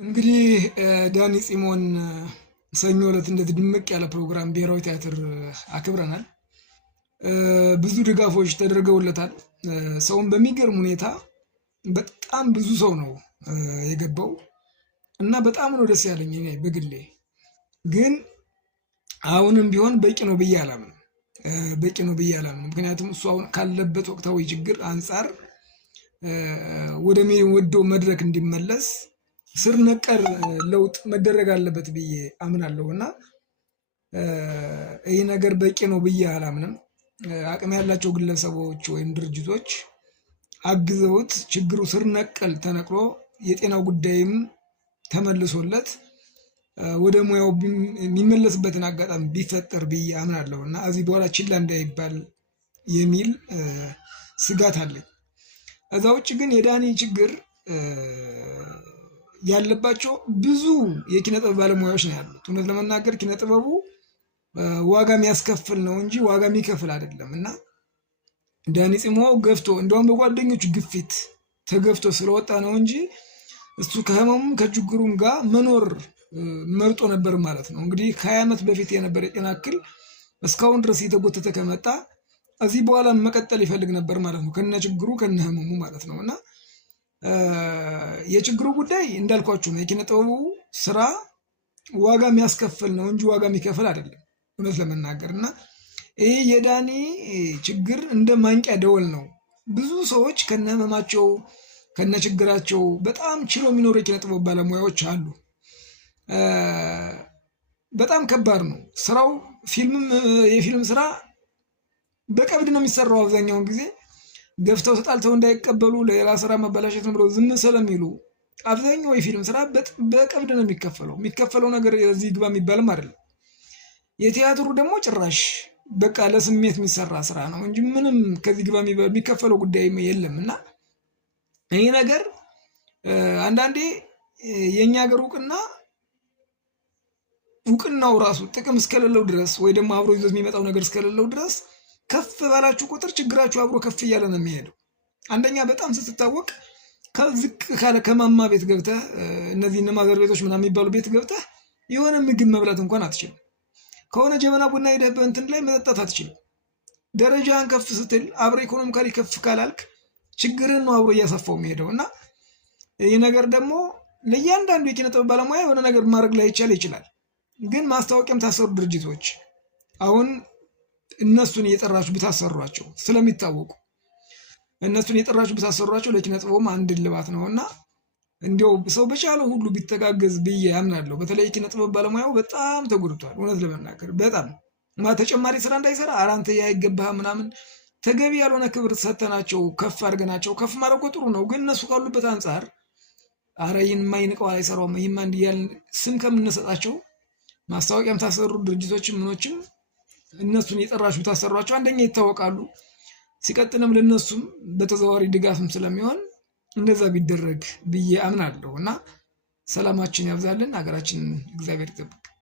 እንግዲህ ዳኒ ጺሞን ሰኞ ዕለት እንደዚህ ድምቅ ያለ ፕሮግራም ብሔራዊ ቲያትር አክብረናል። ብዙ ድጋፎች ተደርገውለታል። ሰውን በሚገርም ሁኔታ በጣም ብዙ ሰው ነው የገባው እና በጣም ነው ደስ ያለኝ። እኔ በግሌ ግን አሁንም ቢሆን በቂ ነው ብዬ አላምንም። ምክንያቱም እሱ አሁን ካለበት ወቅታዊ ችግር አንጻር ወደሚወደው መድረክ እንዲመለስ ስር ነቀል ለውጥ መደረግ አለበት ብዬ አምናለሁና ይህ ነገር በቂ ነው ብዬ አላምንም። አቅም ያላቸው ግለሰቦች ወይም ድርጅቶች አግዘውት ችግሩ ስር ነቀል ተነቅሎ የጤናው ጉዳይም ተመልሶለት ወደ ሙያው የሚመለስበትን አጋጣሚ ቢፈጠር ብዬ አምናለሁና እዚህ በኋላ ችላ እንዳይባል የሚል ስጋት አለኝ። እዛ ውጭ ግን የዳኒ ችግር ያለባቸው ብዙ የኪነ ጥበብ ባለሙያዎች ነው ያሉት። እውነት ለመናገር ኪነ ጥበቡ ዋጋ የሚያስከፍል ነው እንጂ ዋጋ የሚከፍል አይደለም እና ዳኒ ጺሞ ገፍቶ እንደውም በጓደኞቹ ግፊት ተገፍቶ ስለወጣ ነው እንጂ እሱ ከህመሙም ከችግሩም ጋር መኖር መርጦ ነበር ማለት ነው። እንግዲህ ከ20 ዓመት በፊት የነበረ የጤና እክል እስካሁን ድረስ እየተጎተተ ከመጣ እዚህ በኋላ መቀጠል ይፈልግ ነበር ማለት ነው፣ ከነ ችግሩ ከነ ህመሙ ማለት ነው። እና የችግሩ ጉዳይ እንዳልኳችሁ ነው። የኪነ ጥበቡ ስራ ዋጋ የሚያስከፍል ነው እንጂ ዋጋ የሚከፍል አይደለም እውነት ለመናገር እና ይህ የዳኒ ችግር እንደ ማንቂያ ደወል ነው። ብዙ ሰዎች ከነ ህመማቸው ከነ ችግራቸው በጣም ችሎ የሚኖሩ የኪነ ጥበብ ባለሙያዎች አሉ። በጣም ከባድ ነው ስራው። የፊልም ስራ በቀብድ ነው የሚሰራው። አብዛኛውን ጊዜ ገፍተው ተጣልተው እንዳይቀበሉ ለሌላ ስራ መበላሸት ነው ብለው ዝም ስለሚሉ አብዛኛው የፊልም ስራ በቀብድ ነው የሚከፈለው ነገር እዚህ ግባ የሚባልም አይደለም። የቲያትሩ ደግሞ ጭራሽ በቃ ለስሜት የሚሰራ ስራ ነው እንጂ ምንም ከዚህ ግባ የሚከፈለው ጉዳይ የለም። እና ይሄ ነገር አንዳንዴ የኛ ሀገር እውቅናው ራሱ ጥቅም እስከሌለው ድረስ ወይ ደግሞ አብሮ ይዞት የሚመጣው ነገር እስከሌለው ድረስ ከፍ ባላችሁ ቁጥር ችግራችሁ አብሮ ከፍ እያለ ነው የሚሄደው። አንደኛ በጣም ስትታወቅ ከዝቅ ካለ ከማማ ቤት ገብተህ እነዚህ ማዘር ቤቶች ምናምን የሚባሉ ቤት ገብተህ የሆነ ምግብ መብላት እንኳን አትችልም። ከሆነ ጀበና ቡና ሄደህ በእንትን ላይ መጠጣት አትችልም። ደረጃን ከፍ ስትል አብሮ ኢኮኖሚካሊ ከፍ ካላልክ ችግርን ነው አብሮ እያሰፋው የሚሄደው። እና ይህ ነገር ደግሞ ለእያንዳንዱ የኪነ ጥበብ ባለሙያ የሆነ ነገር ማድረግ ላይ ይችላል። ግን ማስታወቂያም ታሰሩ ድርጅቶች አሁን እነሱን እየጠራችሁ ብታሰሯቸው ስለሚታወቁ እነሱን እየጠራችሁ ብታሰሯቸው ለኪነ ጥበቡም አንድ ልባት ነውና እንዲያው ሰው በቻለው ሁሉ ቢተጋገዝ ብዬ አምናለሁ። በተለይ ኪነ ጥበብ ባለሙያው በጣም ተጎድቷል እውነት ለመናገር በጣም ተጨማሪ ስራ እንዳይሰራ አራንተ ያይገባህ ምናምን ተገቢ ያልሆነ ክብር ሰተናቸው ከፍ አድርገናቸው ከፍ ማድረግ ጥሩ ነው። ግን እነሱ ካሉበት አንጻር አረይን ማይንቀው አይሰራውም ይሄማ እንዲያል ስም ከምንሰጣቸው ማስታወቂያም ታሰሩ ድርጅቶችም ምኖችም እነሱን የጠራችሁ ብታሰሯቸው አንደኛ ይታወቃሉ፣ ሲቀጥልም ለነሱም በተዘዋዋሪ ድጋፍም ስለሚሆን እንደዛ ቢደረግ ብዬ አምናለሁ። እና ሰላማችን ያብዛልን፣ ሀገራችን እግዚአብሔር ይጠብቅ።